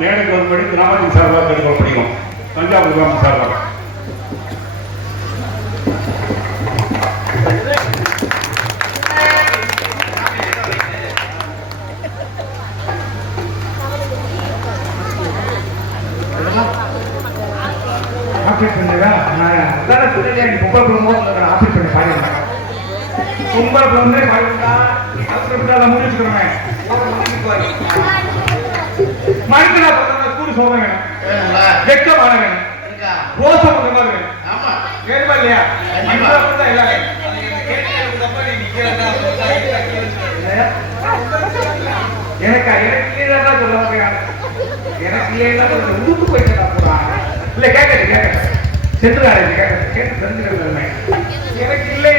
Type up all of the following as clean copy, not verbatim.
மேடைக்கு வரும்படி கிராமத்தின் சார்பாக கேட்டுக்கொள்ளப்படுகிறோம். தஞ்சாவூர் கிராமம் சார்பாக ஆப்ரேட் பண்ணுறதா நான் அதான் சொல்லிட்டேன். எனக்கு பொம்பளை பிள்ளைங்க ஆப்ரேட் பண்ணி பாடிருந்தேன். பொம்பளை பிள்ளைங்க பாடிருந்தா அவசரப்பட்டால் முடிவு வச்சுக்கிறேன். மருத்துவ கூடு சொல்ல வேணும், வெக்கமான வேணும், ரோசம் பண்ண வேணும். ஆமா வேணுமா இல்லையா? எனக்கு எனக்கு சொல்ல எனக்கு உடுப்பு போயிட்டு இல்ல கேட்க சென்றுகாரு கேட்டு தெரிஞ்சுக்கிறேன். எனக்கு இல்லை,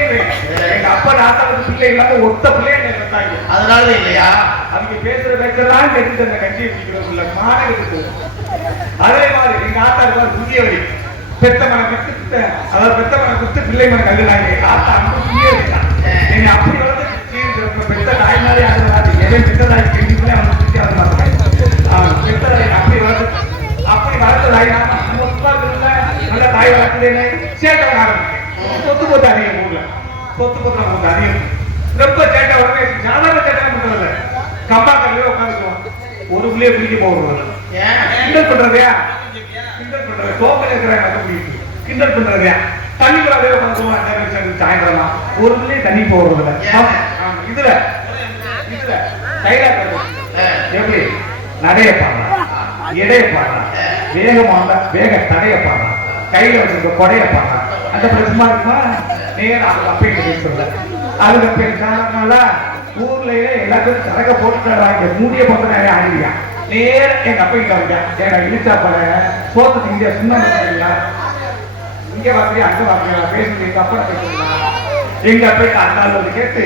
எங்க அப்பா நாட்டாளர் பிள்ளை இல்லாம ஒத்த பிள்ளைய கேட்டாங்க. அதனால இல்லையா அவங்க பேசுறதான் கேட்டு அந்த கட்சியை பிடிக்கிறோம் மாணவர்களுக்கு. அதே மாதிரி எங்க ஆத்தாரு புதிய வழி பெத்த மன குத்து, அதாவது பெத்த மன குத்து பிள்ளை மன கல்லுனாங்க. ஆத்தா அன்பு புதிய வழிதான். நீங்க அப்படி வந்து பெத்த தாய் மாதிரி ஆகுது. எவன் பெத்த தாய் கேட்டீங்களே அவங்க சுத்தி அது மாதிரி பெத்த தாய் அப்படி வளர்த்து அப்படி வளர்த்த தாய் நல்ல தாய் வளர்க்குதுன்னு சேட்டை ஆரம்பிச்சு சொத்து போட்டு அதிகம் ஊர்ல சொத்து போட்டு போட்டு அதிகம் ரொம்ப சேட்டை உடனே சாதாரண சேட்டை பண்றது கம்பா கல்லே உட்காந்துக்குவோம். ஒரு பிள்ளைய பிடிக்க போடுறது கிண்டல் பண்றதையா கிண்டல் பண்றது தோக்கல் இருக்கிறாங்க கிண்டல் பண்றதையா தண்ணிக்குள்ள அதே உட்காந்துக்குவோம். சாயந்தரமா ஒரு பிள்ளைய தண்ணி போடுறதுல இதுல இதுல டைலாக் எப்படி நடைய பாடுறான், எடைய பாடுறான், வேகமாக வேக தடைய பாடுறான், கையில வச்சிருக்க கொடைய பாடுறான். அந்த பிரச்சனை இருக்குமா நேரம் அவங்க அப்பைக்கு பேசுறத அதுல பேசினால ஊர்லயே எல்லாத்தையும் சரக்க போட்டுறாங்க. மூடிய போட்டு நிறைய ஆடியா நேரம் எங்க அப்பைக்கு வந்தேன். ஏன்னா இழுச்சா பல சோத்துக்கு இந்தியா சுண்ணாங்க இங்க வாக்குறியா அங்க வாக்குறியா பேசுறது தப்பா பேசுறீங்களா? எங்க அப்பைக்கு அந்த ஆள் கேட்டு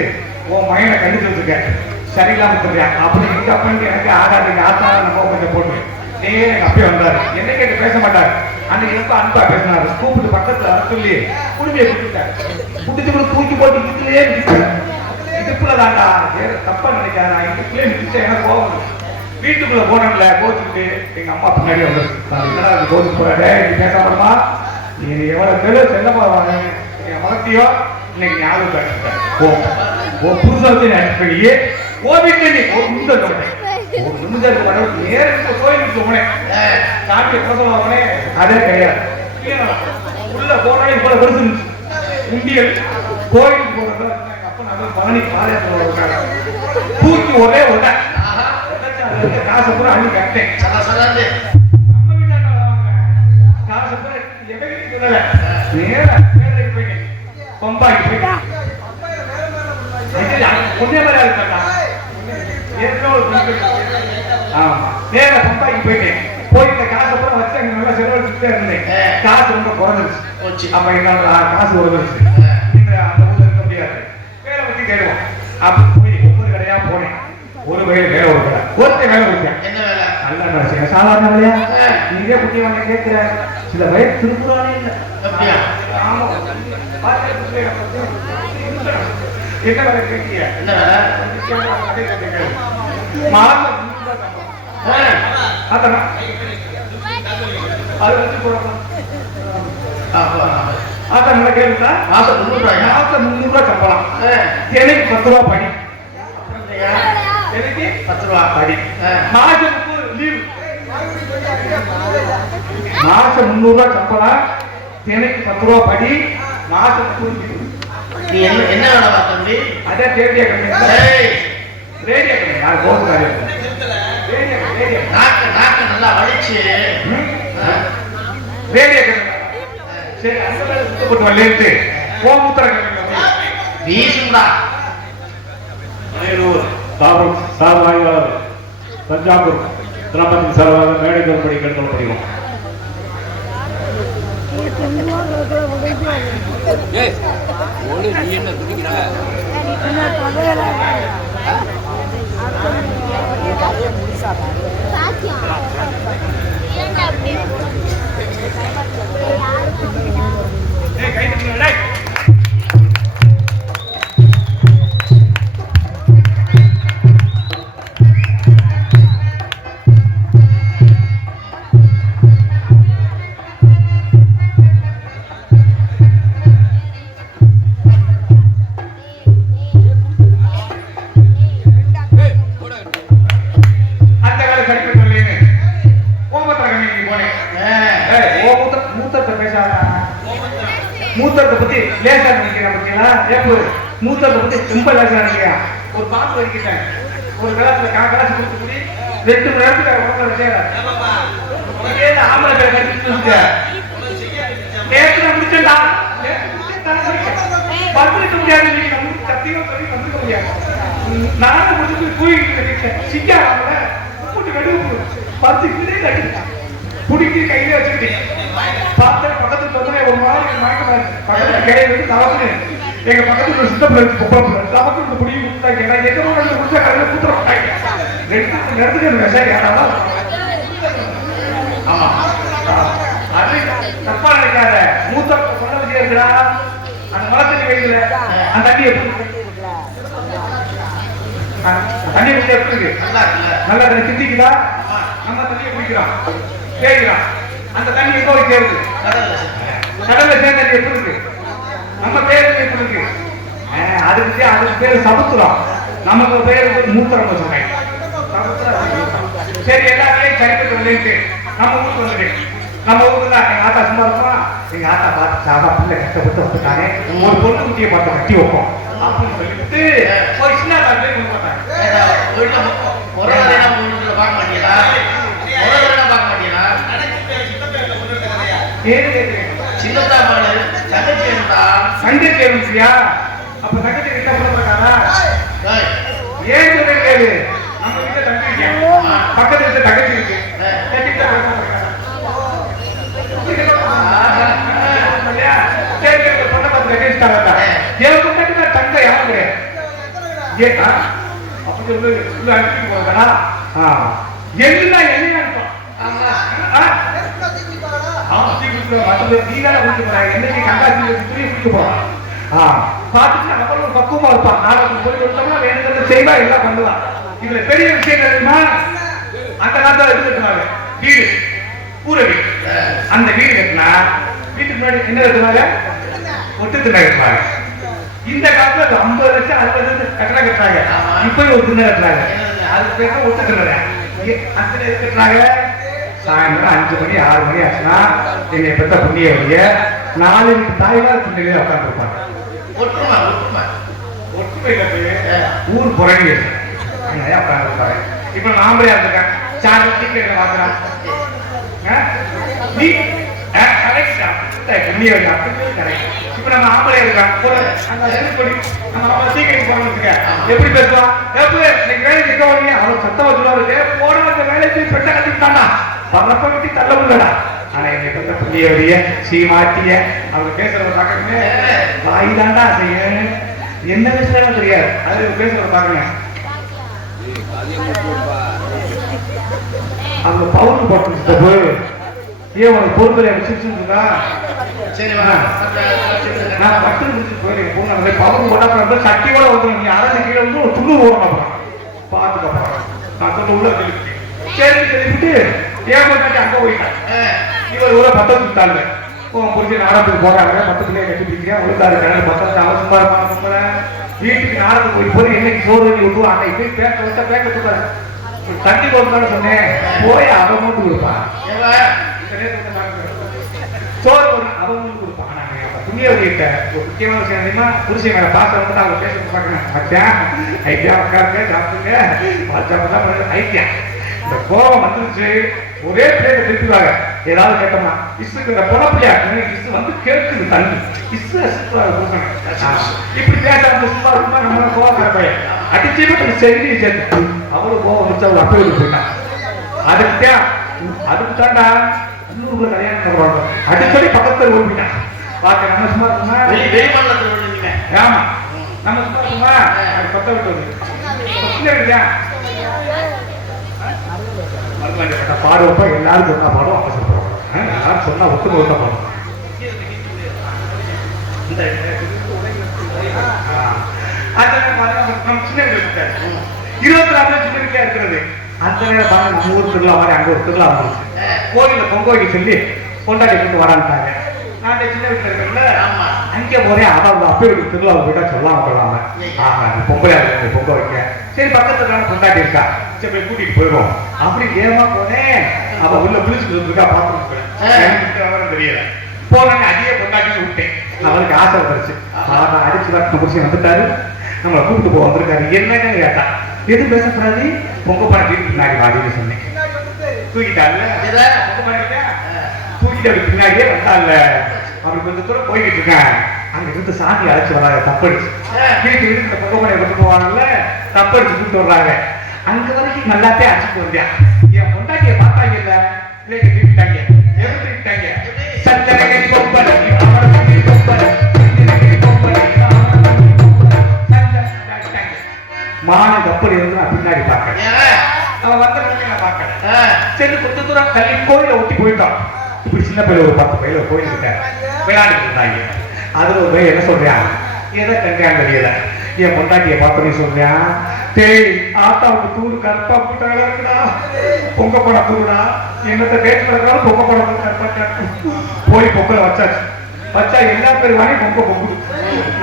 உன் மயனை கண்டிச்சு வச்சுருக்கேன் சரியில்லாம சொல்றியா அப்படி எங்க அப்பனுக்கு எனக்கு ஆகாது. ஆத்தா நம்ம கொஞ்சம் போட்டு நேரம் எங்க அப்பயே வந்தாரு. என்ன கேட்டு பேச மாட்டாரு. அன்னைக்கு ரொம்ப அன்பா பேசினாரு. கூப்பிட்டு பக்கத்துல வர சொல்லி குடுமையை குடிச்சிட்டாரு. குடிச்சு கூட தூக்கி போட்டு இதுலயே இடுப்புலதாண்டா தப்பா நினைக்காதா இடுப்புலயே மிதிச்சா எனக்கு போகணும். வீட்டுக்குள்ள போனல கோச்சுட்டு எங்க அம்மா பின்னாடி வந்து என்னடா கோச்சு போறாரு நீ பேசாமமா நீ எவ்வளவு பேரு செல்ல போவாங்க வளர்த்தியோ இன்னைக்கு ஞாபகம் புதுசா வச்சு கோவிட்டு நீ ஒரு முந்த சொல்றேன் கோயிலுக்கு போனேன் சாமியை பிரசவம் போனேன். அதே கிடையாது உள்ள போனே போல பெருசு இந்தியல் கோயிலுக்கு போறது அப்ப பழனி பாதயாத்திரை தூக்கி ஒரே ஒட்ட காசு பூரா அள்ளி கட்டேன். நம்ம வீட்டாண்ட காசு பூரா எவருக்கு சொல்லல நேரா வேலைக்கு போயிட்டேன். பம்பாய்க்கு போயிட்டேன். ஒன்னே மாதிரி இருக்கா நேர பம்பாய்க்கு போயிட்டேன். போயிட்ட காசு பூரா வச்சு அங்க நல்லா செலவழிச்சுட்டே இருந்தேன். காசு ரொம்ப குறைஞ்சிருச்சு. அப்ப என்னோட காசு உறவுச்சு அந்த ஊர்ல இருக்க முடியாது. வேலை வச்சு தேடுவோம். அப்ப போய் ஒவ்வொரு கடையா போனேன். ஒரு வயது வேலை ஒரு கடை ஒருத்த வேலை கொடுத்தேன். என்ன வேலை? நல்ல சாதாரண வேலையா? நீங்க குட்டி வாங்க கேட்கிற சில வயது திருப்புறானே இல்லை. ஆமா என்ன வேலை கேட்கிய? என்ன வேலை? மாசம் அது வச்சு போறோம். நல்லா கேட்டா மாசம் 300 ரூபாய் சம்பளம். எனக்கு 10 ரூபா படி. எனக்கு 10 ரூபா படி. மாசத்துக்கு லீவ். மாசம் 300 ரூபாய் சம்பளம். எனக்கு 10 ரூபா படி. மாசத்துக்கு நீ என்ன வேலை தம்பி? அதே ரேடியோ கம்பெனி. ரேடியோ கம்பெனி யார் போகுது? ரேடியோ நாக்க நல்லா வலிச்சு ரேடியோ கம்பெனி. சரி அந்த வேலை சுத்தப்பட்டு வரலேட்டு கோமுத்திர கம்பெனி வீசுண்டா. அயலூர் சார்பாய்வாளர் தஞ்சாவூர் கிராமத்தின் சார்பாக மேடைக்கு வரும்படி கேட்டுக்கொள்ளப்படுகிறோம். மூத்தத்தை பத்தி லேசா நினைக்கிறேன் பார்த்தீங்களா? ஏப்பு மூத்தத்தை பத்தி ரொம்ப லேசா நினைக்கிறேன். ஒரு பாம்பு வரைக்கிட்டேன், ஒரு கிளாஸ்ல கிளாஸ் கொடுத்து கூடி 2 மணி நேரத்துக்கு உடம்புல வச்சேன். ஆம்பளை பேர் கட்டிட்டு நேற்று நான் முடிச்சேன்டா, வந்துருக்க முடியாது, சத்தியம் சொல்லி வந்துருக்க முடியாது. நானும் முடிச்சு தூக்கிட்டு கட்டிட்டேன். சிக்காமல போட்டு கடுவு 10 கிலோ கட்டிட்டேன். புடிக்கி கையில வச்சுக்கிட்டேன். பார்த்தா பக்கத்துல வந்து ஒரு மாதிரி மயக்கமா பக்கத்துல கையை வச்சு தவறு எங்க பக்கத்துல ஒரு சித்தப்பா இருக்கு, பொப்பா தவக்கு புடிக்கி கொடுத்தாங்க. நான் எங்க போனாலும் முடிச்சா கடையில கூத்துறாங்க. 2 மணி நேரத்துக்கு விஷயம் யாராவது. ஆமா, அது தப்பா நினைக்காத. மூத்த சொன்ன விஷயம் இருக்குடா, அந்த மரத்துக்கு வைக்கல அந்த தண்ணி எப்படி தண்ணி எப்படி இருக்கு? நல்லா தண்ணி சிந்திக்குதா? நம்ம தண்ணியை குடிக்கிறோம், கேட்கிறோம். அந்த தண்ணி எப்போ சேருது? கடல்ல சேர்ந்த தண்ணி எப்படி இருக்கு? நம்ம பேரு எப்படி இருக்கு? அதுக்கு பேரு சமுத்திரம். நமக்கு பேரு மூத்திரம் வச்சுருக்கேன். சரி, எல்லாத்தையும் சரிப்பட்டு வந்துட்டு நம்ம ஊருக்கு வந்துட்டு, நம்ம ஊருக்கு எங்க ஆத்தா சும்மா இருக்குமா? எங்க ஆத்தா பார்த்து சாதா பிள்ளை கஷ்டப்பட்டு வந்துட்டானே, ஒரு பொண்ணு குட்டியை பார்த்து கட்டி வைப்போம் அப்படின்னு சொல்லிட்டு ஒரு சின்ன காலத்துல கொண்டு போட்டாங்க. பார்க்க மாட்டீங்களா? சங்கச்சி இருந்துச்சியா? அப்ப சங்கச்சி கிட்ட போட மாட்டாரா? ஏன் கேளு, நம்ம கிட்ட தங்கச்சி பக்கத்துல இருக்க தங்கச்சி இருக்கு. பொண்ணை பார்த்து கட்டிட்டாங்க. ஏன் பொண்ணு தங்க யாரும் கிடையாது. அப்படி அனுப்பிட்டு போறா? என்ன என்ன என்னைக்கு கண்டாச்சி குடிக்க போறான். பார்த்துட்டு அவ்வளவு பக்குவமா இருப்பான். நாளைக்கு போய் கொடுத்தோம்னா வேணுங்கிறத செய்வா, எல்லாம் பண்ணுவான். இதுல பெரிய விஷயம் தெரியுமா? அந்த காலத்துல எது கட்டுவாங்க? வீடு, கூரை வீடு. அந்த வீடு கட்டினா வீட்டுக்கு முன்னாடி என்ன கட்டுவாங்க? ஒட்டு திண்ணை கட்டுவாங்க. இந்த காலத்துல 50 லட்சம் 60 லட்சம் கட்டணம் கட்டுறாங்க. இப்ப ஒரு திண்ணை கட்டுறாங்க. அதுக்கு பேர் ஒட்டு திண்ணை. அந்த கட்டுறாங்க. சாயந்தரம் 5 மணி 6 மணி ஆச்சுன்னா என்னை பெற்ற புண்ணிய வழிய 4 தாய்வார் பிள்ளைகளே உட்கார்ந்து இருப்பாங்க. ஒற்றுமையில போய் ஊர் புறணி உட்கார்ந்து இருப்பாங்க. இப்ப நாமளே இருக்கேன், சாயந்தரம் சீக்கிரம் வாங்குறான். நீ புண்ணிய வழி அப்படி கரெக்ட். இப்ப நம்ம ஆம்பளை இருக்கான், நம்ம சீக்கிரம் போறோம். எப்படி பேசுவான்? வேலைக்கு இருக்க வரீங்க, அவன் சத்தம் வச்சுருவாரு, போன அந்த வேலைக்கு பெற்ற கட்டிட்டானா பரப்ப விட்டு தள்ள முடியலடா. ஆனா என்னை பத்த புண்ணிய வழிய சீமாட்டிய அவங்க பேசுறத பாக்கணுமே, வாய் தாண்டா செய்ய என்ன பேசுறாங்க தெரியாது. அது பேசுறத பாக்கங்க. அவங்க பவுன் போட்டு போய் ஏன் உனக்கு பொறுப்பை வச்சுருக்கா? சரி, நான் பட்டு முடிச்சு போயிருக்கேன். பொண்ணு பவுன் போட்டா சட்டி கூட வந்துடும். நீ அரை கீழே வந்து ஒரு துணு ஓடணும். அப்புறம் பார்த்துக்க நான் சொல்ல உள்ள சரி தெரிவிட்டு ஏன் அங்க போயிட்டேன். இவர் ஊரை பத்த சுத்தாங்க. புரிஞ்சு நாடகத்துக்கு போறாங்க. 10 பிள்ளைய கட்டி பிடிக்கிறேன். ஒழுங்காரு கடல் பக்கத்துல அவசரமா இருப்பாங்க. வீட்டுக்கு நாடகத்துக்கு போய் போய் என்னைக்கு சோறு வண்டி விட்டுருவோம். அன்னைக்கு போய் பேக்க வச்சா பேக்க சொல்றாரு. தண்ணி போடணும்னு சொன்னேன். போய் அவன் மூட்டு கொடுப்பான். சோறு அவன் மூட்டு கொடுப்பான். புண்ணிய வழியிட்ட ஒரு முக்கியமான விஷயம் தெரியுமா? புருஷன் மேல பாசம் வந்து அவங்க பேசுறது பாக்கணும். மச்சான் ஐக்கியா உட்காருங்க, சாப்பிடுங்க, வாட்ஸ்அப் ஐக்கியா. இந்த கோபம் வந்துருச்சு, ஒரே பிள்ளைங்க திருப்பிடுவாங்க. ஏதாவது கேட்டோம்னா இசுக்கு இந்த பொணப்பிள்ளையா இசு வந்து கேட்குது தண்ணி இசு இப்படி பேசாம சும்மா இருக்குமா? நம்ம கோபக்கார பையன் அடிச்சு செய்தி சேர்த்து அவ்வளவு கோபம் வச்சு அவங்க அப்பா வீட்டு போயிட்டான். அதுக்கு தாண்டா இன்னொரு கல்யாணம் பண்ணுவாங்க. அடிக்கடி பக்கத்துல ஓடிட்டான். பார்க்க நம்ம சும்மா இருக்குமா? ஆமா, நம்ம சும்மா இருக்குமா? அது பத்த விட்டு பாடுவப்ப எல்லாரும் சொன்னா பாடும், அவசரப்படுவாங்க. எல்லாரும் சொன்னா ஒத்துமை ஒத்த பாடும். சின்ன 24 சின்ன வீட்டில இருக்கிறது. அந்த நேரம் பாருங்க, நம்ம ஊர் திருவிழா மாதிரி அங்க ஒரு திருவிழா வந்துருச்சு. கோயில பொங்க வைக்க சொல்லி கொண்டாடி கொண்டு வரான்ட்டாங்க. நான் சின்ன வீட்டுல இருக்கிறதுல அங்கே போறேன். அதான் அப்ப வீட்டு திருவிழா போயிட்டா சொல்லாம கொள்ளாம பொங்கலா இருக்கு பொங்க வைக்க. சரி, பக்கத்துல கொண்டாடி இருக்கா, சரி போய் கூட்டிட்டு போயிடுவோம் அப்படி வேகமா போனேன். அவ உள்ள புளிச்சு இருக்கா பார்த்து தெரியல. போன அதையே கொண்டாடி விட்டேன். அவருக்கு ஆசை வந்துருச்சு. அடிச்சு வரட்டு முடிச்சு வந்துட்டாரு. நம்மளை கூப்பிட்டு போக வந்திருக்காரு. என்னன்னு கேட்டா, எது பேசக்கூடாது, பொங்க பாட்டி பின்னாடி வாடின்னு சொன்னேன். தூக்கிட்டால தூக்கிட்டு அப்படி பின்னாடியே வந்தால. அவருக்கு கொஞ்சம் தூரம் போய்கிட்டு இருக்கேன். அங்க இருந்து சாமி அழைச்சு வர்றாங்க. தப்படிச்சு வீட்டு வீட்டுல பொங்க பானையை கொண்டு போவாங்கல்ல, தப்படிச்சு கூப்பிட்டு வர்றாங்க. அங்க வரைக்கும் நல்லாத்தே அடிச்சுட்டு வந்தேன். என் பொண்டாட்டிய பார்த்தாங்க இல்ல, பிள்ளைங்க தூக்கிட்டாங்க. எப்படி தூக்கிட்டாங்க? சந்தனகை பொம்பல் மான கப்பல் இருந்து நான் பின்னாடி பார்க்கறேன். அவன் வந்த நான் பார்க்கறேன். சரி கொஞ்சம் தூரம் தள்ளி கோயிலை ஒட்டி போயிட்டோம். இப்படி சின்ன பையில ஒரு 10 பையில கோயில் கிட்ட விளையாடிட்டு இருந்தாங்க. அதுல ஒரு பையன் என்ன சொல்றான், எதை கண்டான்னு தெரியல. என் பொண்டாட்டியை பார்த்தோன்னே சொல்றான், டேய் ஆத்தாவுக்கு தூடு கருப்பா போட்டாங்க இருக்குடா, பொங்க படம் தூடுடா, என்னத்த பேச்சு நடக்கிறாலும் பொங்க படம் கருப்பா. போய் பொங்கலை வச்சாச்சு. வச்சா எல்லா பேர் வாங்கி பொங்க பொங்குது,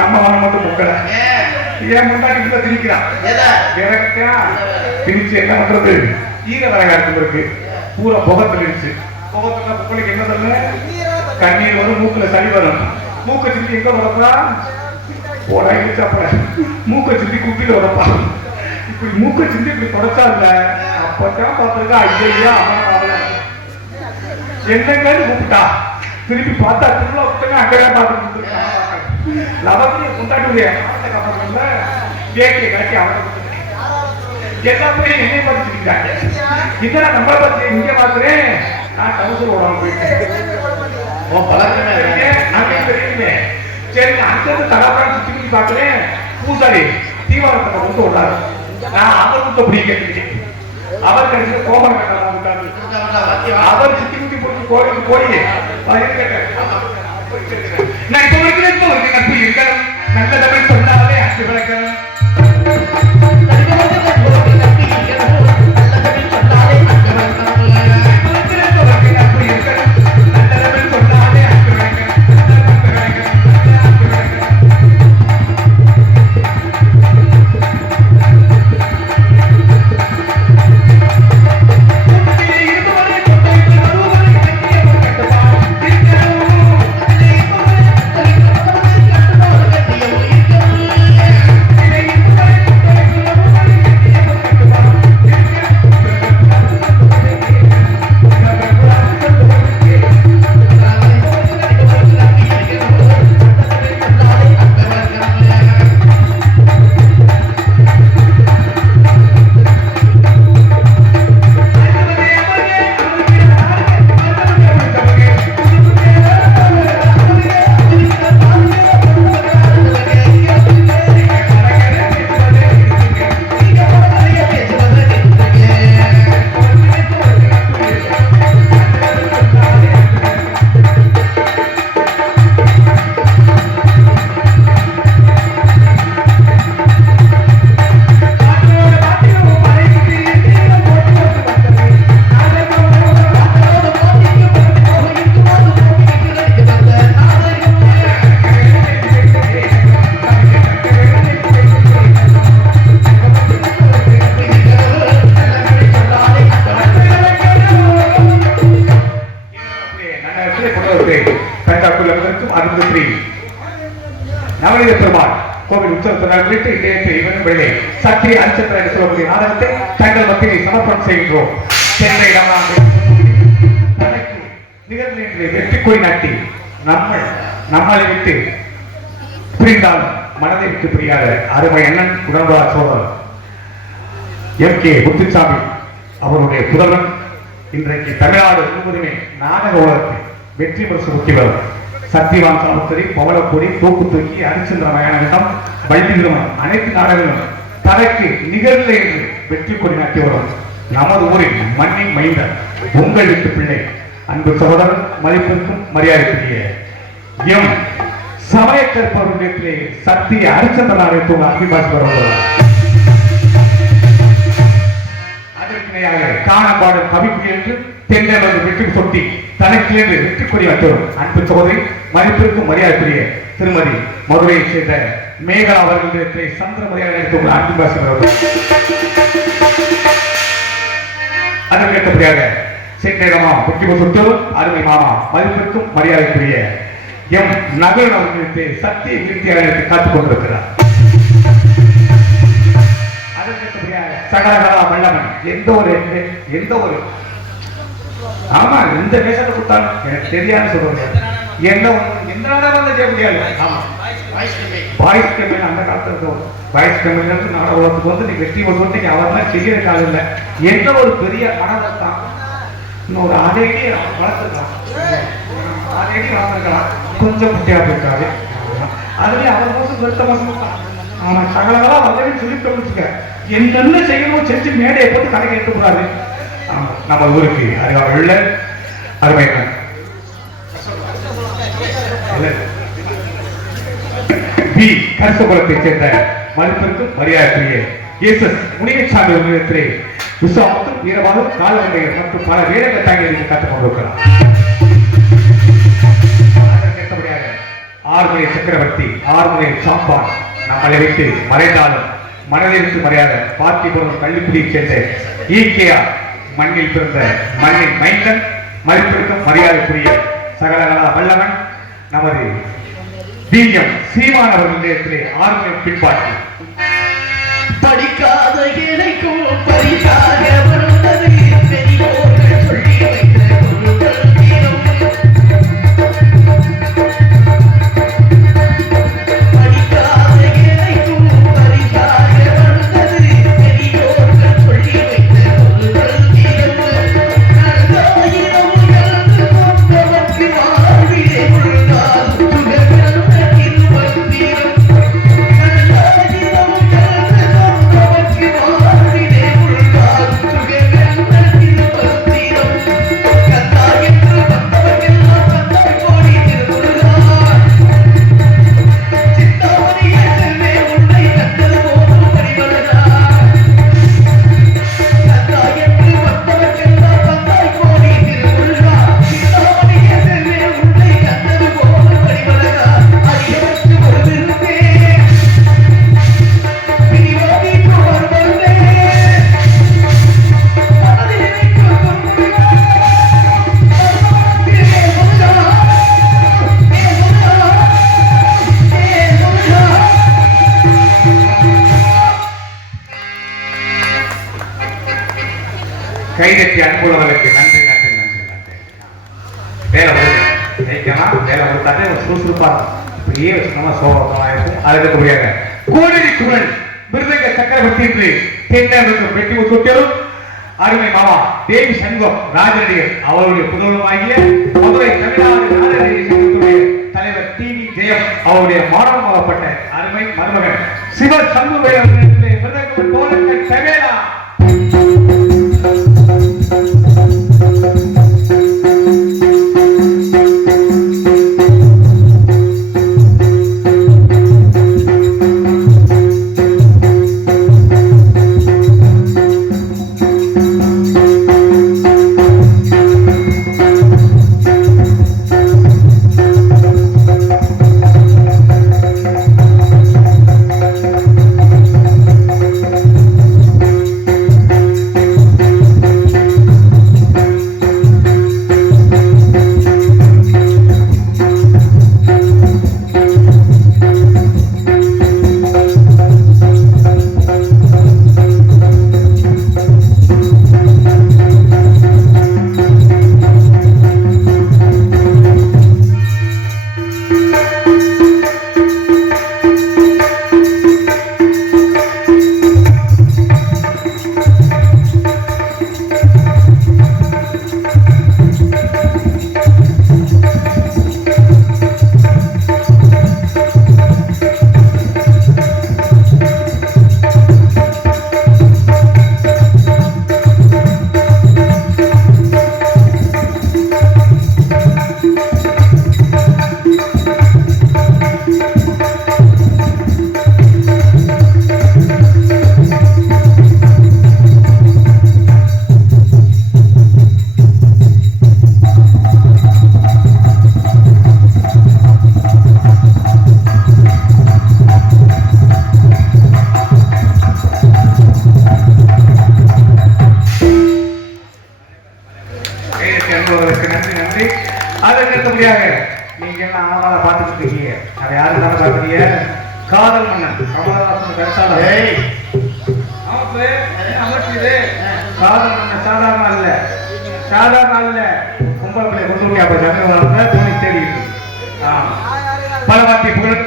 நம்ம வாங்க மட்டும் பொங்கலை. என் முன்னாடி திரிக்கிறான். திரிச்சு என்ன பண்றது, ஈர வரகாரத்துல இருக்கு, பூரா புகத்துல இருந்துச்சு. புகத்துல பொங்கலுக்கு என்ன சொல்ல, கண்ணீர் வரும், மூக்குல சளி வரும். மூக்க சிந்தி எங்க வரப்பா போட சாப்பிட, மூக்க சிந்தி குப்பில வரப்பா. இப்படி மூக்க சிந்தி இப்படி தொடச்சா இல்ல, அப்பதான் பார்த்துருக்கா ஐயா அம்மா என்னங்கன்னு கூப்பிட்டா. திருப்பி பார்த்தா திரும்ப ஒருத்தங்க அங்கதான் பார்த்துட்டு லவத்திய கொண்டாடுடைய கேட்க காட்டி அவங்க எல்லா பேரும் என்னை பார்த்துருக்காங்க. இதெல்லாம் நம்மளை பார்த்து இங்க பார்க்கிறேன். நான் கவுசல் ஓடாம போயிட்டேன். தெரியுமே. சரி அங்கிருந்து தடாபான்னு சுத்தி பார்க்கிறேன். பூசாரி தீவிரத்தை கொண்டு விடுறாரு. நான் அவர் கிட்ட பிடி கேட்டுக்கிட்டேன். அவர் கடைசியில கோபம் கட்டாங்க. அவர் சுத்தி குத்தி போட்டு கோயிலுக்கு போய் நான் இப்ப நட்பு இருக்கணும். நல்ல தமிழ் சொன்னாலே அச்சு விளக்கணும். நவநீத பெருமாள் கோவில் உற்சவத்தை இவன் விழை சத்திரிய அரிசத்திர என்று சொல்லக்கூடிய நாடகத்தை தங்கள் மத்தியில் சமர்ப்பணம் செய்கின்றோம். சென்னை நிகழ்ந்து வெற்றி கொடி நாட்டி நம்மளை விட்டு புரிந்தாலும் மனதை விட்டு புரியாத அருமை அண்ணன் உடன்பாடு சோழர் எம்.கே. முத்துசாமி அவருடைய புதல்வன் இன்றைக்கு தமிழ்நாடு முழுவதுமே நாடக உலகத்தில் வெற்றி பரிசு முக்கியவர் சத்தியவான் சாமுத்திரி, பவளப்பொடி, தூக்கு தூக்கி, ஹரிச்சந்திர மயானகம், வள்ளி திருமணம் அனைத்து நாடகங்களும் தனக்கு நிகழ்நிலை என்று வெற்றி கொடி நாட்டி வரும் நமது ஊரின் மண்ணின் மைந்தர் உங்கள் வீட்டு பிள்ளை அன்பு சகோதரர் மதிப்பிற்கும் மரியாதைக்குரிய எம் சமயக்கற்பவருடைய சத்திய ஹரிச்சந்திரனாரை தூங்க அபிபாஷ் வருவார். காணப்பாடும் கவிக்குடி என்று தென்னவர் வெற்றி சொட்டி தனக்கு என்று வெற்றி கொடி வந்தோம் அன்பு சகோதரி மதிப்பிற்கும் மரியாதைக்குரிய திருமதி மதுரையை சேர்ந்த மேகலா அவர்களுடைய சந்திர மரியாதை அன்பிபாசன் அவர்கள். அதற்கேற்றபடியாக சென்னை மாமா முக்கிய சொத்தரும் அருமை மாமா மதிப்பிற்கும் மரியாதைக்குரிய எம் நகரன் அவர்களுக்கு சத்திய விருத்தியாளருக்கு காத்துக் கொண்டிருக்கிறார். சகலகலா வல்லவன் எந்த ஒரு ஆமா எந்த வேஷத்தை கொடுத்தாலும் எனக்கு தெரியாது சொல்லுவாங்க. என்னால வந்து செய்ய முடியாது. ஆமா வாய்ஸ் கம்பெனி அந்த காலத்துல வாய்ஸ் கம்பெனி நாடகத்துக்கு வந்து நீ வெற்றி கொண்டு அவர்லாம் செய்யற காலம் இல்லை. எந்த ஒரு பெரிய நாடகத்தான் இன்னொரு அதையே வளர்த்துக்கலாம், அதையே வளர்த்துக்கலாம். கொஞ்சம் குட்டியா போயிருக்காரு. அதுலயே அவர் மோசம் வருத்த மோசம். ஆனா சகலகலா வல்லவன் சொல்லிட்டு என்னென்ன செய்யணும் செஞ்சு மேடையை போட்டு கணக்கு எடுத்து போறாரு. நம்ம ஊருக்கு அருகாமையுள்ள அருமையான பி கருசகுலத்தை சேர்ந்த மதிப்பிற்கும் மரியாதைக்குரிய எஸ்.எஸ். முனியசாமி உலகத்திலே விஸ்வாமுத்து வீரபாகு காலவண்டையர் மற்றும் பல வேடங்கள் தாங்கி கற்றுக் கொண்டிருக்கிறார். ஆறுமுறை சக்கரவர்த்தி ஆறுமுறை சாம்பான் நம்மளை வைத்து மறைந்தாலும் மனதிற்கு மரியாதை பார்த்திபுரம் கள்ளிக்குடியைச் சேர்ந்த ஈகேஆர் மண்ணில் பிறந்த மண்ணின் மைந்தன் மதிப்பிற்கும் மரியாதைக்குரிய சகலகலா வல்லவன் நமது தீயம் சீமான் அவர்களிடத்திலே ஆர்வம் பின்பாட்டி படிக்காத இலைக்கும் பரிசாக வருவது பெரியோர்கள் சொல்லி வைத்த பொருட்கள் கைதட்டி அன்புள்ளவர்களுக்கு நன்றி நன்றி நன்றி நன்றி. வேலை வேலை கொடுத்தாலே ஒரு சுறுசுறுப்பா இப்படியே நம்ம சோகமா இருக்கும். அதுக்கு முடியாது கோடரி குரல் மிருதங்க சக்கரவர்த்தி என்று தென்னருக்கு வெற்றி சுட்டியரும் அருமை மாமா தேவி சண்முகம் ராஜநடிகர் அவருடைய புதல்வமாகிய மதுரை தமிழ்நாடு ராஜநடிகர் சங்கத்துடைய தலைவர் டி.வி. ஜெயம் அவருடைய மாணவமாகப்பட்ட அருமை மருமகன் சிவ சண்முக மிருதங்க கோலங்கள் செவேலா நீங்க என்ன ஆவாத பார்த்துட்டு இருக்கீங்க? அதை யாரு தானே பார்க்குறீங்க? காதல் மன்னன் கமலஹாசன் கருத்தாளர். காதல் மன்னன் சாதாரண அல்ல, சாதாரண அல்ல. கும்பலப்பிள்ளை கொண்டு அப்ப ஜனவரத்தை தோணி தேடி பலவாத்தி புகழ்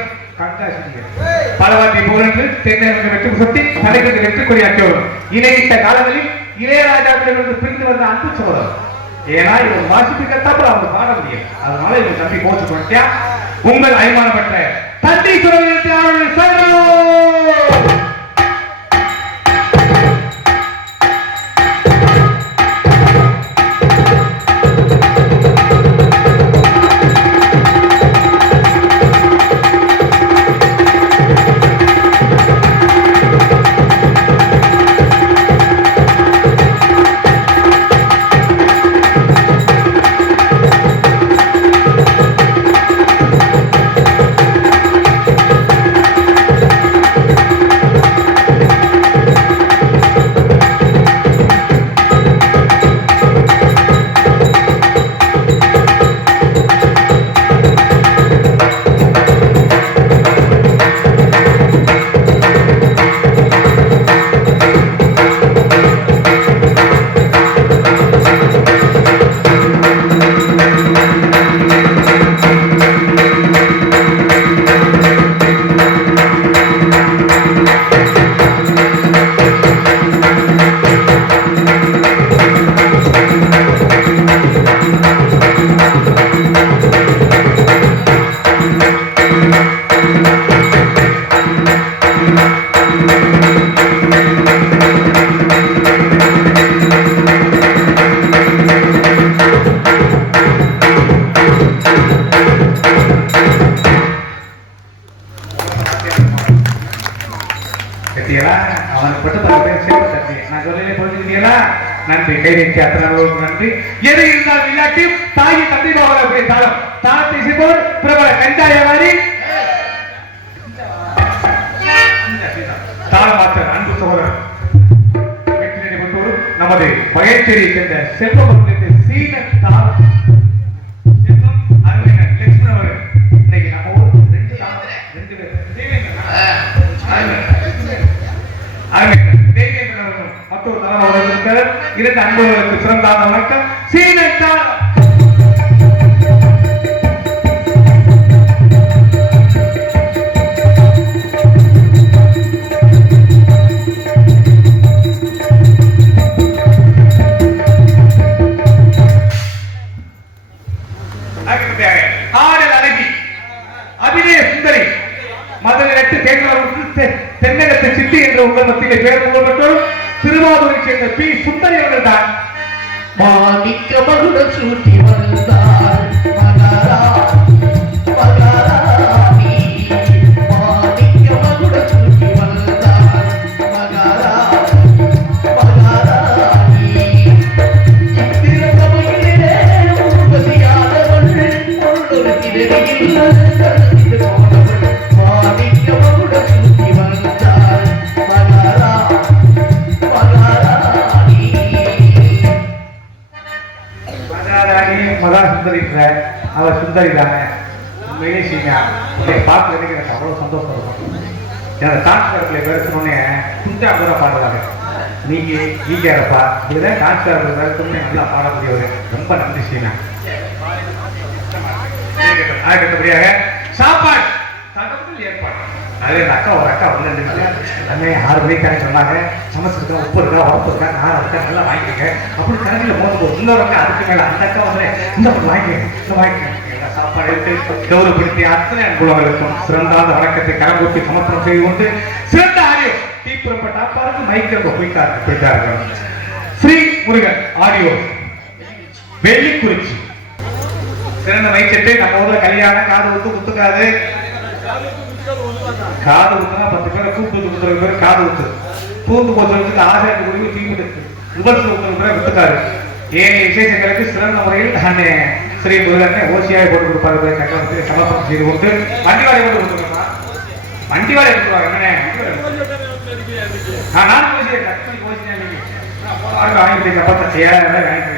பலவாத்தி புகழ் தென்னிலங்கை வெற்றி சுட்டி தலைவர் வெற்றி கொடியாற்றவர் இணையிட்ட காலங்களில் இளையராஜாவிலிருந்து பிரிந்து வந்த அன்பு சோழர். ஏன்னா இவன் வாசிப்புக்கத்தாப்புல அவங்க பாட முடியும். அதனால இவன் தம்பி கோச்சு பண்ணியா உங்கள் அய்மானம் பெற்ற தந்தை நன்றி கை வைக்க அத்தனை நன்றி. எது இருந்தால் இல்லாட்டி தாயி தந்தை பாவலக்கூடிய தாளம் தாளத்தை செய்பவர் பிரபல கஞ்சாயவாரி தாளமாத்தர் அன்பு சகோதரர் வெற்றினை கொண்டோர் நமது பயிற்சியை சேர்ந்த செல்வம் சீன தாளம் செல்வம் அருமையினர் லட்சுமணன் அவர்கள் இன்னைக்கு நம்ம ஊர் ரெண்டு பேர் மற்றொரு தலைவர்கள் இருக்கிறார். இரண்டு அன்பர்களுக்கு சிறந்த வணக்கம். சீனத்தால் ஆடல் அழகி அபிநய சுந்தரி மதுரை தென்னகத்தை சிட்டி என்ற உங்கள் மத்தியிலே பேர் புகழ்பெற்றோர் திருவாரூரை சேர்ந்த பி சுந்தரி அவர்கள் தான். மாணிக்க மகுட சூட்டி வந்தார் மகாராணி மாணிக்க மகுட சூட்டி வந்தார் மகாராணி இந்திர சபையிலே உற்பத்தியானவள் பொருளொரு திரையில் மாணிக்க மகுட சூட்டி வந்தார் மகா சுந்தரி அவர் சுந்தரி தானே உண்மையிலே சீனா பார்த்து எனக்கு அவ்வளவு சந்தோஷம் இருக்கும். எனக்கு டான்ஸ்காரர்களை பேசணுன்னே குஞ்சா கூட பாடுவாங்க. நீங்க ஈகாரப்பா இப்படிதான் டான்ஸ்காரர்கள் பேசணும்னு நல்லா பாடக்கூடியவர். ரொம்ப நன்றி சீனா. அடுத்தபடியாக சாப்பாடு ஏற்பாடு அதே அக்கா ஒரு அக்கா வந்து அண்ணே 6 மணிக்கு சொன்னாங்க சமைச்சிருக்கேன் உப்பு இருக்கா உரப்பு இருக்கா நான் இருக்கா நல்லா வாங்கிக்கங்க அப்படி கணக்கில் மோது இன்னொரு அக்கா அதுக்கு மேலே அந்த அக்கா வந்து இந்த வாங்கிக்கங்க சாப்பாடு எடுத்து கௌரவப்படுத்தி அத்தனை அன்புள்ளவர்களுக்கும் சிறந்தாத வணக்கத்தை கரங்கூப்பி சமர்ப்பணம் செய்து கொண்டு சிறந்த ஆடியோ தீப்புறப்பட்ட அப்பாருக்கு மைக்கிறப்ப போயிட்டார்கள். ஸ்ரீ முருகன் ஆடியோ வெள்ளிக்குறிச்சி சிறந்த மைச்சட்டு. நம்ம ஊர்ல கல்யாணம் காது ஊத்து குத்துக்காது காது ஊத்துனா 10 பேரை கூப்பிட்டு கொடுத்துற பேர் காது ஊத்து பூந்து போச்சுக்கு ஆசாரி குடிவு தீவிட்டு விபத்து ஊத்துற பேரை விட்டுக்காரு. ஏன் விசேஷங்களுக்கு சிறந்த முறையில் அண்ணே ஸ்ரீ முருகனை ஓசியாக போட்டு கொடுப்பாரு. சக்கரவர்த்தி சமர்ப்பணம் செய்து கொண்டு வண்டி வாடகை கொண்டு கொடுத்துருக்கா வண்டி வாடகை கொடுத்துருவாங்க. என்னண்ணே நான் ஓசியா வாங்கிட்டு 7,000 வாங்கிட்டு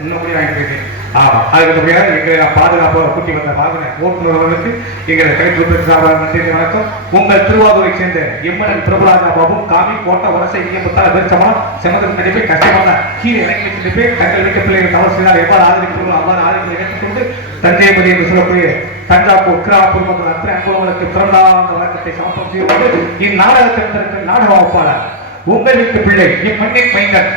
இன்னும் கூட வாங்கிட்டு இருக்கேன். ஆமா, அதுக்கு எங்களை பாதுகாப்பாக கூட்டி வந்த வாகன ஓட்டுநர்களுக்கு எங்களை கலைத்துறை சார்பாக நன்றி வணக்கம். உங்கள் திருவாரூரை சேர்ந்த எம்என் பிரபுராஜா பாபு காமி கோட்டை வரிசை இயம்பத்தால் எதிர்ச்சமா செமதம் நடிப்பை கஷ்டமான கீழே இறங்கி வச்சிருப்பே தங்கள் வீட்டு பிள்ளைகள் தவறு செய்தால் எவ்வாறு ஆதரிக்கிறோம் அவ்வாறு ஆதரிப்பதை ஏற்றுக்கொண்டு தஞ்சைபதி என்று சொல்லக்கூடிய தஞ்சாவூர் கிராமப்புற மக்கள் அத்தனை அன்புகளுக்கு பிறந்தாந்த வழக்கத்தை சமர்ப்பணம் செய்வது இந்நாடகத்திற்கு நாடக வகுப்பாளர் உங்கள் வீட்டு பிள்ளை இம்மண்ணின் மைந்தன்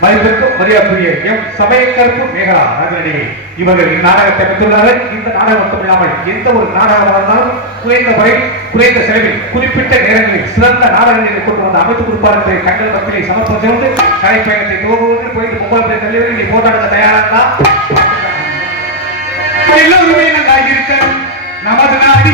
மதிப்பிற்கும் மரியாதைக்குரிய எம் சமயக்கருப்பு மேகலா நகரடியை இவர்கள் இந்நாடகத்தை பெற்றுள்ளார்கள். இந்த நாடகம் மட்டுமில்லாமல் எந்த ஒரு நாடகம் இருந்தாலும் குறைந்த செலவில் குறிப்பிட்ட நேரங்களில் சிறந்த நாடகங்களை கொண்டு வந்து அமைத்துக் கொடுப்பார் என்று தங்கள் கப்பிலை சமர்ப்பணம் செய்து கலைப்பயணத்தை துவங்குவது போயிட்டு மும்பை தலைவர்கள் நீ போராட தயாராக எல்லோருமே நல்லா இருக்க நமது நாடு